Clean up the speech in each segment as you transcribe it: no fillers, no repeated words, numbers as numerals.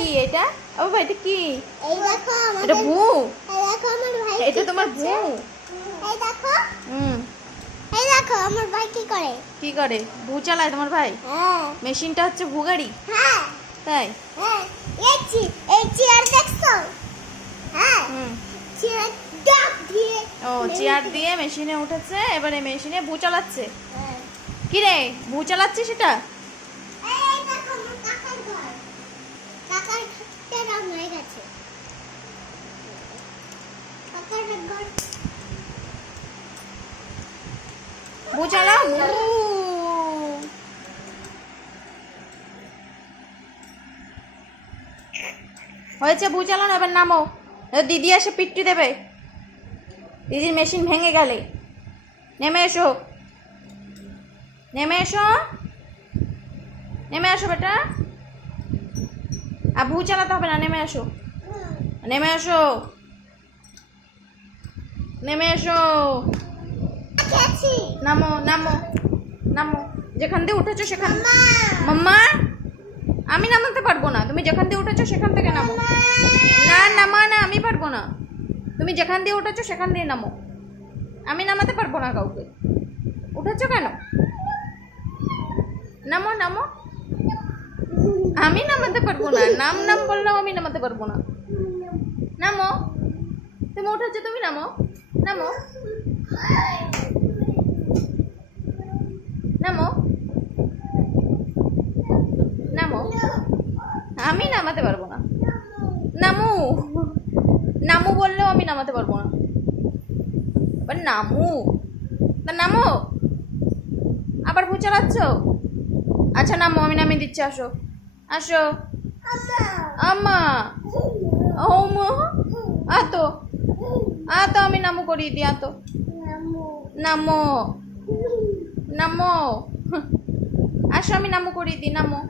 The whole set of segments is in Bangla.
কি এটা? ও ভাই এটা কি? এই দেখো এটা ভু? এই দেখো আমার ভাই এটা তোমার ভু? এই দেখো হুম। এই দেখো আমার ভাই কি করে। কি করে? ভু চালায় তোমার ভাই? হ্যাঁ মেশিনটা হচ্ছে ভু গাড়ি? হ্যাঁ তাই? হ্যাঁ এই চেয়ার দেখছো? হ্যাঁ হুম। চেয়ার ডাক দিয়ে ও চেয়ার দিয়ে মেশিনে উঠেছে, এবারে মেশিনে ভু চালাচ্ছে। হ্যাঁ। কি রে, ভু চালাচ্ছে সেটা? এই দেখো আমার কাকার ঘর, কাকার ঘরটা রং হয়ে গেছে, কাকার ঘর। ভু চালাও, ভু। হয়েছে ভু চালানো, এবার নামো। দিদি এসে পিট্টি দেবে, দিদির মেশিন ভেঙে গেলে। নেমে এসো, নেমে এসো, নেমে আসো বেটা। আর ভু চালাতে হবে না, নেমে আসো, নেমে আসো, নেমে এসো। খেয়েছি নামো নামো নামো, যেখান দিয়ে উঠেছো সেখান। মা মাম্মা, আমি নামাতে পারবো না, তুমি যেখান দিয়ে উঠেছো সেখান থেকে নামো। না নামা না, আমি পারবো না, তুমি যেখান দিয়ে উঠেছো সেখান দিয়ে নামো। আমি নামাতে পারবো না কাউকে। উঠেছো কেন? নামো নামো। আমি নামাতে পারবো না, নাম নাম বললেও আমি নামাতে পারবো না। নামো, তুমি উঠেছো, তুমি নামো, নামো, নামো, নামো। আমি নামাতে পারবো না। নামু, নামু বললেও আমি নামাতে পারবো না। এবার নামু, তা নামো। আবার ভু চালাচ্ছ? আচ্ছা নামো, আমি নামিয়ে দিচ্ছি, আসো আসো। আম্মা, ও মা, আতো আতো, আমি নামু করিয়ে দিই, আতো। নামো নামো, আসো আমি নামু করিয়ে দিই, নামো।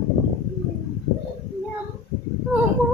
ও মা।